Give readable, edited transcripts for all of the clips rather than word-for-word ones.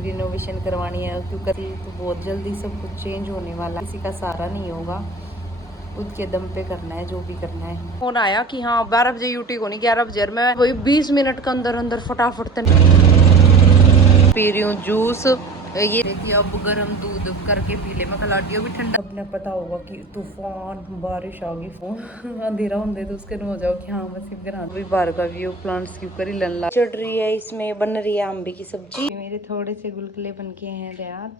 की रिनोवेशन करवानी है, क्योंकि तो बहुत जल्दी सब कुछ चेंज होने वाला है, किसी का सहारा नहीं होगा, खुद के दम पे करना है जो भी करना है। फोन आया कि हाँ 12 बजे यूटी को नहीं 11 बजे, मैं वही 20 मिनट के अंदर अंदर फटाफट पी रही हूँ जूस। ये देखिए अब गर्म दूध करके पी ले, मैं कलाटियो भी ठंडा। अपने पता होगा कि तूफान बारिश आ गई, फोन अंधेरा होंगे तो उसके हो जाओ कि हाँ बस घर भी बाहर का व्यू प्लांट्स के ऊपर ही लल्ला चढ़ रही है। इसमें बन रही है अम्बे की सब्जी, मेरे थोड़े से गुलगुले बन के हैं तैयार।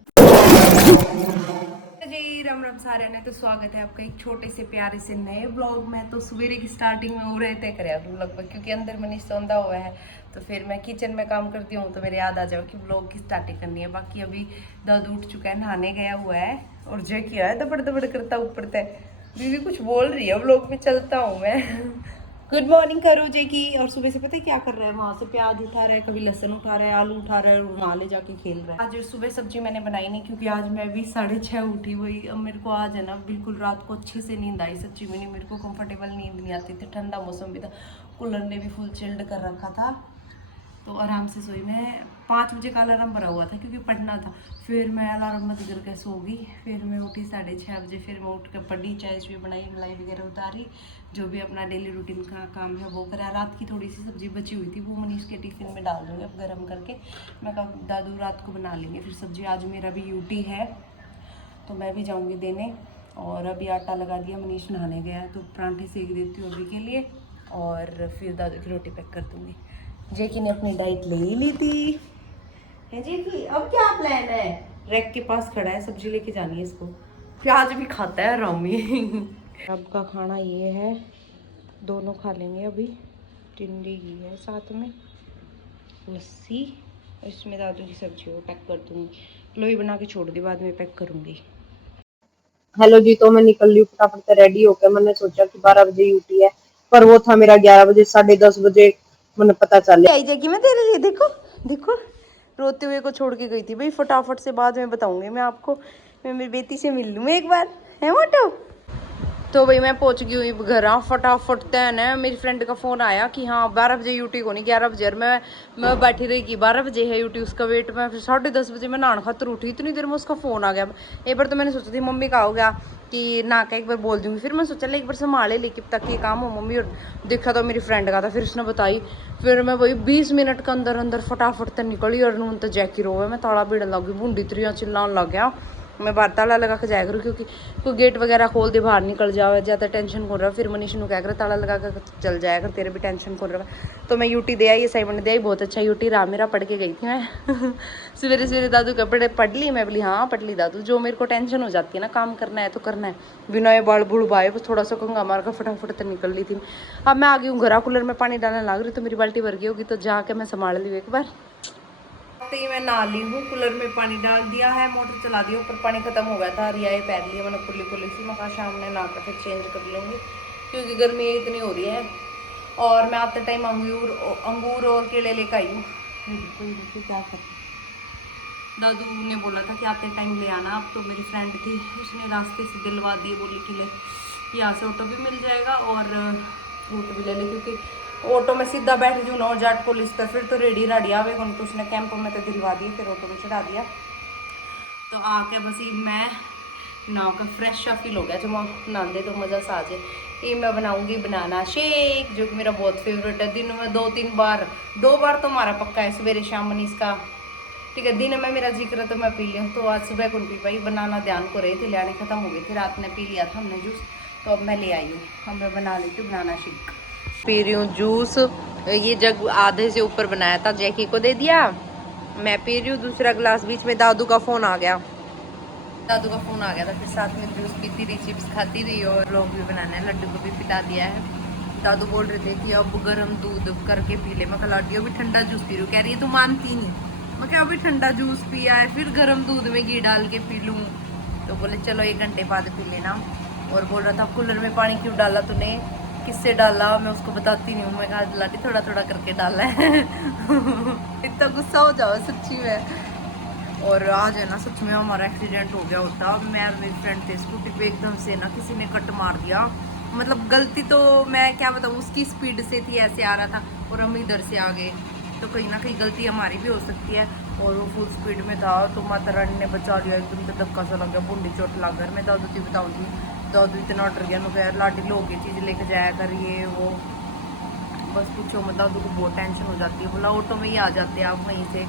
जी राम राम सारे ने, तो स्वागत है आपका एक छोटे से प्यारे से नए ब्लॉग में। तो सवेरे की स्टार्टिंग में हो रहे थे करे लगभग, क्योंकि अंदर मनीष सौंधा हुआ है, तो फिर मैं किचन में काम करती हूँ तो मेरे याद आ जाओ कि ब्लॉग की स्टार्टिंग करनी है। बाकी अभी दादू उठ चुका है, नहाने गया हुआ है, और जय किया है दबड़ दबड़ करता ऊपर तक। दीदी कुछ बोल रही है, ब्लॉग में चलता हूँ मैं। गुड मॉर्निंग करो जे की। और सुबह से पता है क्या कर रहा है, वहां से प्याज उठा रहा है, कभी लहसुन उठा रहा है, आलू उठा रहा है, और वहां ले जाके खेल रहा है। आज सुबह सब्जी मैंने बनाई नहीं, क्योंकि आज मैं भी 6:30 उठी हुई। अब मेरे को आज है ना बिल्कुल रात को अच्छे से नींद आई, सच्ची में नहीं, मेरे को कंफर्टेबल नींद नहीं आती थी, ठंडा मौसम भी था, कूलर ने भी फुल चिल्ड कर रखा था, तो आराम से सोई। मैं 5 बजे का अलार्म भरा हुआ था क्योंकि पढ़ना था, फिर मैं अलार्म मत करके सो गई। फिर मैं उठी 6:30 बजे, फिर मैं उठ कर पढ़ी, चाय चुई बनाई, मलाई वगैरह उतारी, जो भी अपना डेली रूटीन का काम है वो करा। रात की थोड़ी सी सब्जी बची हुई थी, वो मनीष के टिफ़िन में डाल दूँगी अब गर्म करके। मैं कहा दादू रात को बना लेंगे फिर सब्जी, आज मेरा भी यूटी है तो मैं भी जाऊँगी देने। और अभी आटा लगा दिया, मनीष नहाने गया तो परांठे सेक देती हूँ अभी के लिए, और फिर दादू की रोटी पैक कर दूँगी। जेकी ने अपनी डाइट ले ही ली थी है जेकी। अब क्या प्लान है, रैक के पास खड़ा है, सब्जी लेके जानी है इसको, प्याज भी खाता है रामी। अब का खाना ये है, दोनों खा लेंगे अभी। टिंडी की है साथ में, लस्सी, इसमें दादू की सब्जी वो पैक कर दूंगी। लोई बना के छोड़ दी, बाद में पैक करूंगी। हेलो जी, तो मैं निकल रही हूँ फटाफट से रेडी होकर। मैंने सोचा कि 12 बजे यूटी है, पर वो था मेरा 11 बजे, 10:30 बजे मैंने पता चल आई जाएगी मैं तेरे लिए, देखो देखो रोते हुए को छोड़ के गई थी भाई। फटाफट से बाद में बताऊंगी मैं आपको, मैं मेरी बेटी से मिल लूँ एक बार, है मोटो। तो भाई मैं पहुंच गई हुई घर, फटाफट तैन है। मेरी फ्रेंड का फोन आया कि हाँ 12 बजे यूटी को नहीं 11 बजे, और मैं बैठी रही कि 12 बजे है यूटी, उसका वेट में। फिर 10:30 बजे मैं नहान खातर उठी, इतनी देर में उसका फोन आ गया। एक बार तो मैंने सोचा थी मम्मी का हो गया कि ना का एक बार बोल दूंगी, फिर मैं सोचा एक बार संभाले लेके तक ये काम हो मम्मी, और देखा तो मेरी फ्रेंड का था, फिर उसने बताई। फिर मैं वही 20 मिनट के अंदर अंदर फटाफट तक निकली, और नून तो जैकी रोवे मैं ताला भीड़न लग गई, बूंदी त्रियाँ चिल्लान लग गया। मैं बाहर ताला लगा के जाया करूँ, क्योंकि कोई गेट वगैरह खोल दे बाहर निकल जाओ, ज़्यादा टेंशन कर रहा है। फिर मनीष को कह कर ताला लगा कर चल जाया कर, तेरे भी टेंशन कर रहा है। तो मैं यूटी दे आई, साइमन ने दे आई, बहुत अच्छा यूटी रहा मेरा, पढ़ के गई थी मैं। सवेरे सवेरे दादू का पढ़ ली, मैं बोली हाँ पढ़ ली दादू, जो मेरे को टेंशन हो जाती है ना, काम करना है तो करना है, बिना ये बाल बुड़ बाए बस थोड़ा सा कंगा मार कर फटाफट तो निकल ली थी। अब मैं आ गई हूँ घर, कूलर में पानी डालने लग रही, तो मेरी बाल्टी भर गई होगी, तो जाके मैं संभाल ली एक बार। तो ये मैं नहा ली हूँ, कूलर में पानी डाल दिया है, मोटर चला दी, ऊपर पानी खत्म हो गया था, रियाए पैर लिए मैंने खुली खुली सी। मैं कहा शाम में नहा कर फिर चेंज कर लूँगी, क्योंकि गर्मी इतनी हो रही है। और मैं आते टाइम अंगूर और केले लेकर आई हूँ। क्या कर, दादू ने बोला था कि आते टाइम ले आना। अब तो मेरी फ्रेंड थी, उसने रास्ते से दिलवा दिए, बोली कि ले यहाँ से ऑटो भी मिल जाएगा और फ्रूट भी ले ले, क्योंकि ऑटो में सीधा बैठ जू ना जाट पुलिस पर, फिर तो रेडी राडी आवे कौन, तो उसने कैंप में तो दिलवा दिए, फिर ऑटो में चढ़ा दिया। तो आके बस ये मैं नहा कर फ्रेश सा फील हो गया, जब नहाते तो मज़ा सा आ जाए। ये मैं बनाऊंगी बनाना शेक, जो कि मेरा बहुत फेवरेट है। दिन में 2-3 बार, 2 बार तो हमारा पक्का है, सवेरे शाम मनीष का, ठीक है। दिन में मेरा जिक्र तो मैं पी लूँ, तो आज सुबह कौन पी पाई, बनाना ध्यान को रही थी, लेने खत्म हो गई थी, रात में पी लिया था हमने जूस, तो अब मैं ले आई हूँ। अब मैं बना लेती हूँ बनाना शेक, पी रही हूँ जूस। ये जग आधे से ऊपर बनाया था, जैकी को दे दिया, मैं पी रही हूँ दूसरा गिलास। बीच में दादू का फोन आ गया, दादू का फोन आ गया था, फिर साथ में जूस पीती रही, चिप्स खाती रही, और लोग भी बनाने हैं, लड्डू को भी पिला दिया है। दादू बोल रहे थे कि अब गर्म दूध करके पी ले, मैं कलाटियो भी ठंडा जूस पी रही हूँ, कह रही है तू मानती नहीं। मैं क्या अभी ठंडा जूस पिया है, फिर गर्म दूध में घी डाल के पी लूँ, तो बोले चलो 1 घंटे बाद पी लेना। और बोल रहा था कूलर में पानी क्यों डाला तूने, किससे डाला, मैं उसको बताती नहीं हूँ। मैं कहा लाटी थोड़ा थोड़ा करके डाला है। इतना गुस्सा हो जाओ सच्ची में। और आज है ना सच में हमारा एक्सीडेंट हो गया होता, मैं और मेरी फ्रेंड थे स्कूटी पे, एकदम से ना किसी ने कट मार दिया। मतलब गलती तो मैं क्या बताऊँ, उसकी स्पीड से थी, ऐसे आ रहा था और हम इधर से आ गए, तो कहीं ना कहीं गलती हमारी भी हो सकती है। और वो फुल स्पीड में था तो माता रानी ने बचा लिया। एकदम से धक्का सा लग गया, बूंदी चोट लग गई। मैं दादू जी बताऊँगी, दादू इतना डर गया, नु कह लाडी लोग ये चीज़ लेके जाया कर, ये वो बस पूछो मत। दादू को बहुत टेंशन हो जाती है, बोला ऑटो में ही आ जाते हैं आप वहीं से।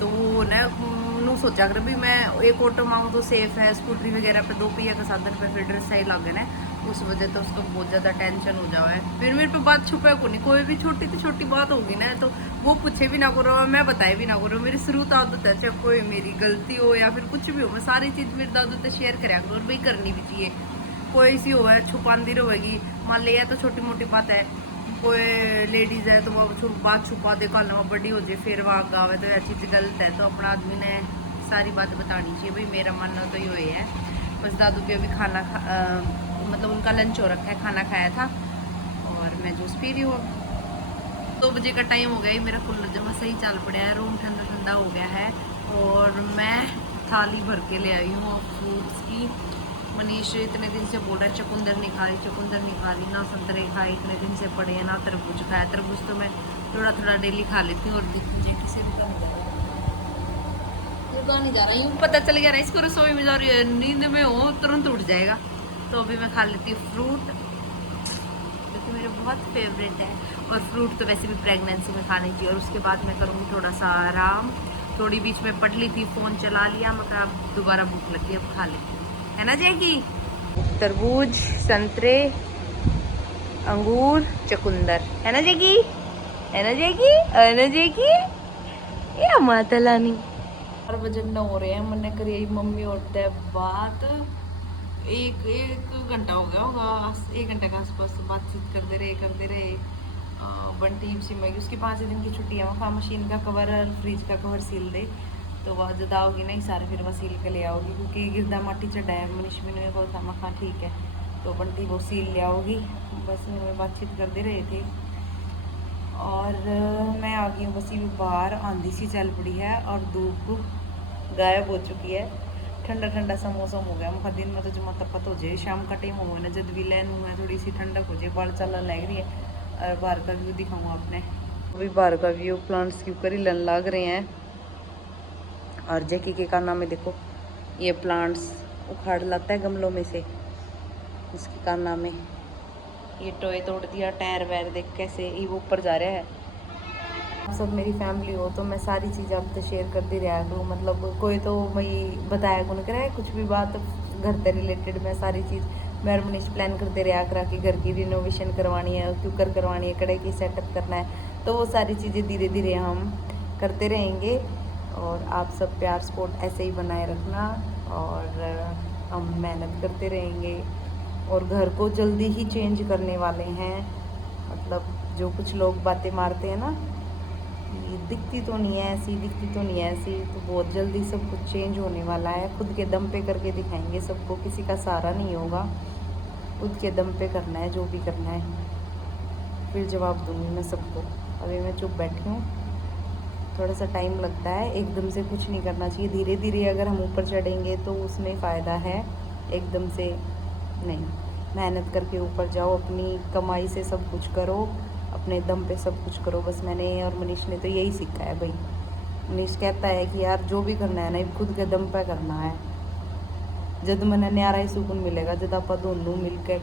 तो वो ना नू सोचा कर भी मैं एक ऑटो मांगू तो सेफ है, स्कूटरी वगैरह पे 2 पहिया का साधन पे फिर डर सही लगे ना, उस वजह से उसको बहुत ज़्यादा टेंशन हो जाए। फिर मेरे पे बात छुपा को नहीं, कोई भी छोटी से छोटी बात होगी ना तो वो पूछे भी ना करो, मैं बताए भी ना करो। मेरी शुरू तो आदत है, चाहे कोई मेरी गलती हो या फिर कुछ भी हो, मैं सारी चीज़ मेरे दादू से शेयर कराया करो, और भाई करनी भी चाहिए। कोई सी हो छुपाती रहेगी, मान लिया तो छोटी मोटी बात है, कोई लेडीज़ है तो वो बात छुपा दे, कल वो बड़ी हो जाए फिर वहाँ गावे तो यह चीज़ गलत है। तो अपना आदमी ने सारी बात बतानी चाहिए। भाई मेरा मानना तो ये है। बस दादू भी अभी मतलब उनका लंच हो रखा है, खाना खाया था और मैं जूस पी रही हूँ। 2 बजे का टाइम हो गया है, मेरा कूलर जमा सही चल पड़ा है, रूम ठंडा ठंडा हो गया है। और मैं थाली भर के ले आई हूँ फ्रूट्स की। मनीष इतने दिन से बोल रहा है चुकंदर नहीं खा रही, चुकंदर नहीं खा रही, ना संतरे खाए इतने दिन से पड़े हैं, ना तरबूज खाया। तरबूज तो मैं थोड़ा थोड़ा डेली खा लेती हूँ। और देखिए जेठी से रुका नहीं जा रहा, यूँ पता चल गया ना इसको रसोई में जा रही है, नींद में हो तुरंत उठ जाएगा। तो अभी मैं खा लेती हूँ फ्रूट, क्योंकि मेरे बहुत फेवरेट है। और फ्रूट तो वैसे भी प्रेगनेंसी में खानी चाहिए। और उसके बाद मैं करूँगी थोड़ा सा आराम। थोड़ी बीच में पढ़ ली थी, फ़ोन चला लिया, मैं कहा दोबारा भूख लगी अब खा लेती हूँ, है ना जैकी। तरबूज, संतरे, अंगूर, चुकंदर, है ना जैकी, है ना जैकी, है ना जैकी, या माता लानी। 4 बजे न हो रहे हैं, मैंने करी मम्मी और बात एक घंटा हो गया होगा, 1 घंटे के आसपास बातचीत करते रहे। बंटी सी मैं उसकी 5 दिन की छुट्टी है, वहाँ मशीन का कवर और फ्रिज का कवर सील दे, तो वह जब आओगी नहीं सारे फिर वह सील के ले आओगी, क्योंकि गिरदा माटी चढ़ा है। मनीष भी ने बोला था मखा ठीक है, तो बंटी वो सील ले आओगी। बस में बातचीत करते रहे थे और मैं आ गई हूँ। बस ये बाहर आंधी सी चल पड़ी है और धूप गायब हो चुकी है। ठंडा ठंडा सा मौसम हो गया। मुखा दिन में तो जमा तपत हो जाए, शाम का टाइम हो ना जब भी लैन हुआ है, थोड़ी सी ठंडक हो जाए, बाल चलने लग रही है। और बाहर का व्यू दिखाऊँ आपने, अभी बाहर का व्यू प्लांट्स के ऊपर ही लन लग रहे हैं। और जैकी के काना में देखो ये प्लांट्स उखाड़ लाता है गमलों में से, इसके काना में ये टोए तोड़ दिया, टायर वायर देख कैसे ये वो ऊपर जा रहा है। आप सब मेरी फैमिली हो तो मैं सारी चीज़ आपसे शेयर करती रहा करूँ, मतलब कोई तो मैं बताया कौन करे कुछ भी बात घर से रिलेटेड, मैं सारी चीज़ मैं मनीष प्लान करते रहा करा कि घर की रिनोवेशन करवानी है, कुकर करवानी है, कढ़ाई की सेटअप करना है, तो वो सारी चीज़ें धीरे धीरे हम करते रहेंगे। और आप सब प्यार सपोर्ट ऐसे ही बनाए रखना और हम मेहनत करते रहेंगे। और घर को जल्दी ही चेंज करने वाले हैं, मतलब जो कुछ लोग बातें मारते हैं ना, ये दिखती तो नहीं है ऐसी, दिखती तो नहीं है ऐसी, तो बहुत जल्दी सब कुछ चेंज होने वाला है। खुद के दम पे करके दिखाएंगे सबको, किसी का सहारा नहीं होगा, खुद के दम पे करना है जो भी करना है, फिर जवाब दूंगी मैं सबको। अभी मैं चुप बैठी हूँ, थोड़ा सा टाइम लगता है, एकदम से कुछ नहीं करना चाहिए, धीरे धीरे अगर हम ऊपर चढ़ेंगे तो उसमें फ़ायदा है, एकदम से नहीं। मेहनत करके ऊपर जाओ, अपनी कमाई से सब कुछ करो, अपने दम पे सब कुछ करो। बस मैंने और मनीष ने तो यही सीखा है भाई। मनीष कहता है कि यार जो भी करना है ना खुद के दम पे करना है, जब मैंने न्यारा ही सुकून मिलेगा जब आप दोनों मिलकर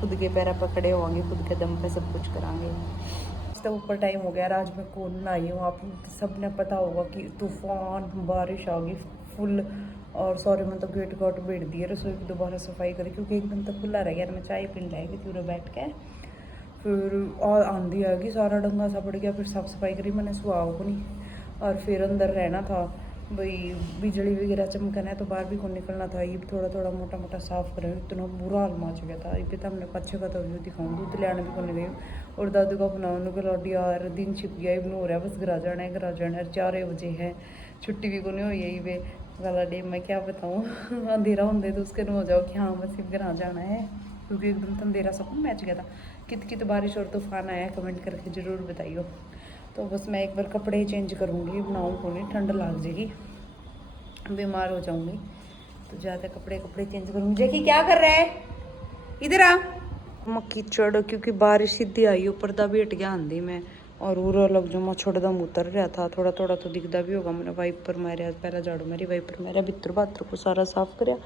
खुद के पैर पर खड़े होंगे, खुद के दम पे सब कुछ करांगे। तो ऊपर टाइम हो गया, आज मैं कौन ना आई हूँ, आप सब ने पता होगा कि तूफान बारिश आ गई फुल। और सॉरी मैं तो गेट गाट बैठ दिए, रसोई की दोबारा सफाई करी क्योंकि एकदम तक खुला रह गया। मैं चाय पीने जाएगी पूरा बैठ के, फिर और आंधी आ गई, सारा डंगा सा पड़ गया, फिर साफ सफाई करी मैंने सुहाग को नहीं। और फिर अंदर रहना था भाई, बिजली वगैरह चमकना है तो बाहर भी कौन निकलना था। ये थोड़ा थोड़ा मोटा मोटा साफ करें, इतना बुरा हाल मच गया था। ये तो हमने अच्छे का तो व्यू दिखाऊँ, दूध ले आने भी कौन गई। और दादू का फोन उन्होंने लौटी यार दिन छिप गया, इवन हो रहा है बस घर जाना है, घर जाना है, 4 बजे है, छुट्टी भी कौन हुई यही वे वाला डे। मैं क्या बताऊँ अंधेरा होंगे तो उसके हो जाओ कि हाँ बस घर जाना है, क्योंकि एकदम तो अंधेरा सब मैच गया था। कित बारिश और तूफान आया, कमेंट करके ज़रूर बताइए। तो बस मैं एक बार कपड़े चेंज करूँगी, बनाऊँ को नहीं, ठंड लग जाएगी, बीमार हो जाऊँगी, तो ज़्यादा कपड़े चेंज करूँगी। जैकी क्या कर रहा है, इधर आ। मक्की चढ़, क्योंकि बारिश सीधी आई, ऊपर दा भी हट गया आंधी में, और वो अलग जो छोड़दम उतर रहा था, थोड़ा थोड़ा तो दिखता भी होगा। मैंने वाइपर मारे, पहला झाड़ू मेरी वाइपर मेरा भितर भातर को सारा साफ कराया।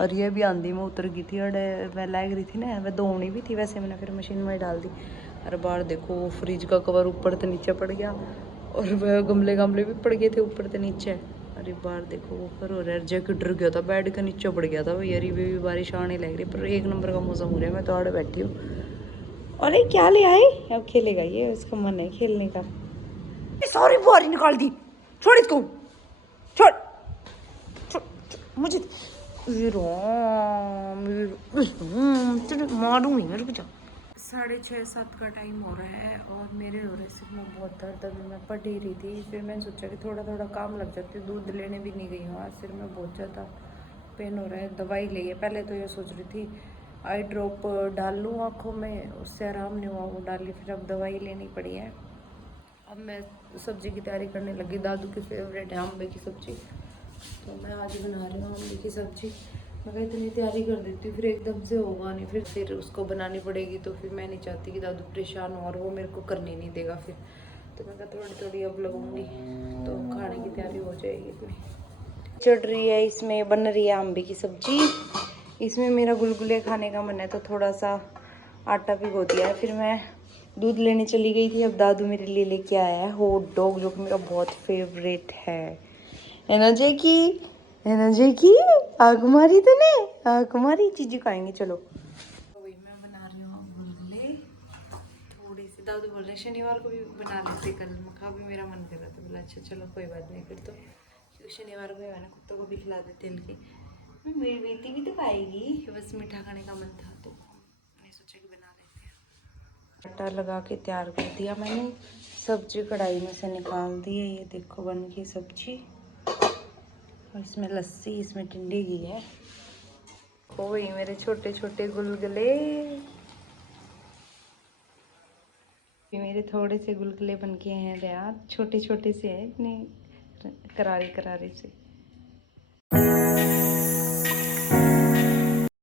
और ये भी आंधी में उतर गई थी, अड़े वह लग रही थी ना, वह धोनी भी थी वैसे, मैंने फिर मशीन में डाल दी। और बाहर देखो वो फ्रिज का कवर ऊपर से नीचे पड़ गया, और वह गमले भी पड़ गए थे ऊपर से नीचे। अरे बाहर देखो वो ऊपर हो रहा है, जैकेट डर गया था, बेड के नीचे पड़ गया था भैया। अरे भी बारिश आने लग रही, पर एक नंबर का मौसम हो रहा है। मैं तो आड़े बैठी हूँ। अरे क्या ले आए, अब खेलेगा ये, उसका मन है खेलने का। सॉरी बुआरी निकाल दी, छोड़ इसको, छोड़, छोड़, छोड़ मुझे मारूंगी मेरे को। 6:30-7 का टाइम हो रहा है और मेरे हो रहे सिर में बहुत दर्द। अभी मैं पढ़ ही रही थी, फिर मैंने सोचा कि थोड़ा थोड़ा काम लग जाती, दूध लेने भी नहीं गई हूँ आज। सिर में बहुत ज़्यादा पेन हो रहा है, दवाई ली है। पहले तो ये सोच रही थी आई ड्रॉप डाल लूँ आँखों में, उससे आराम नहीं हुआ, वो डाली, फिर अब दवाई लेनी पड़ी है। अब मैं सब्जी की तैयारी करने लगी। दादू की फेवरेट है अम्बे की सब्जी, तो मैं आज बना रही हूँ अम्बे की सब्जी। मैं कहा इतनी तैयारी कर देती हूँ फिर एकदम से होगा नहीं, फिर उसको बनानी पड़ेगी, तो फिर मैं नहीं चाहती कि दादू परेशान हो और वो मेरे को करने नहीं देगा फिर। तो मैं कहा थोड़ी थोड़ी अब लगाऊंगी तो खाने की तैयारी हो जाएगी अपनी। चढ़ रही है, इसमें बन रही है अम्बे की सब्जी। इसमें मेरा गुलगुले खाने का मन है, तो थोड़ा सा आटा भिगो दिया है। फिर मैं दूध लेने चली गई थी। अब दादू मेरे लिए लेके आया है हॉट डॉग, जो कि मेरा बहुत फेवरेट है ना जैकी, है ना जैकी। आग मारी तूने, आग मारी, चीज़ी खाएंगे चलो। तो वही मैं बना रही हूँ गुलगुले थोड़ी सी। दादू बोल रहे शनिवार को भी बना लेते कल, मखा भी मेरा मन कर रहा था। बोला अच्छा चलो कोई बात नहीं फिर, तो शनिवार को मैंने कुत्तों को भी खिला दे तेल की। मेरी बेटी भी तो खाएगी, बस मीठा खाने का मन था तो मैंने सोचा कि बना लेते हैं। आटा लगा के तैयार कर दिया मैंने, सब्जी कढ़ाई में से निकाल दी है। ये देखो बन गई सब्जी, और इसमें लस्सी, इसमें टिंडी घी है। ओ वही मेरे छोटे छोटे गुलगुले, मेरे थोड़े से गुलगुले बन के हैं यार, छोटे छोटे से हैं, इतने करारे करारे से।